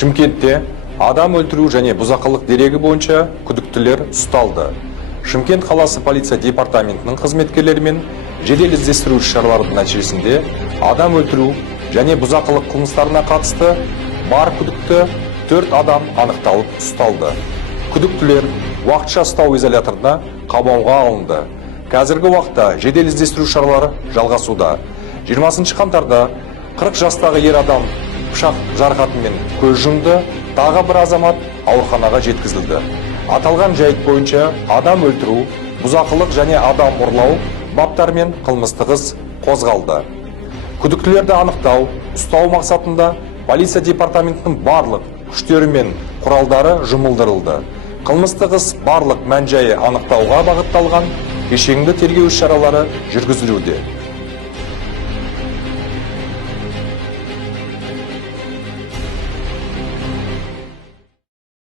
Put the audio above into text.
Шымкентте адам өлтіру және бұзақылық дерегі бойынша күдіктілер ұсталды. Шымкент қаласы полиция департаментінің қызметкерлерімен жедел іздестіру шараларының нәтижесінде адам өлтіру және бұзақылық қылмыстарына қатысты бар күдікті 4 адам анықталып ұсталды. Күдіктілер уақытша ұстау изоляторына қамауға алынды. Қазіргі уақытта жедел іздестіру шаралары жалғасуда. 20 қаңтарда 40 жастағы ер адам пышақ жарақатымен көз жұмды, тағы бір азамат ауруханаға жеткізілді. Аталған жайт бойынша адам өлтіру, бұзақылық және адам ұрлау баптарымен қылмыстық іс қозғалды. Күдіктілерді анықтау, ұстау мақсатында полиция департаментінің барлық күштері мен құралдары жұмылдырылды. Қылмыстық іс барлық мән-жайы анықтауға бағытталған кешенді тергеу шаралары жүргізілуде.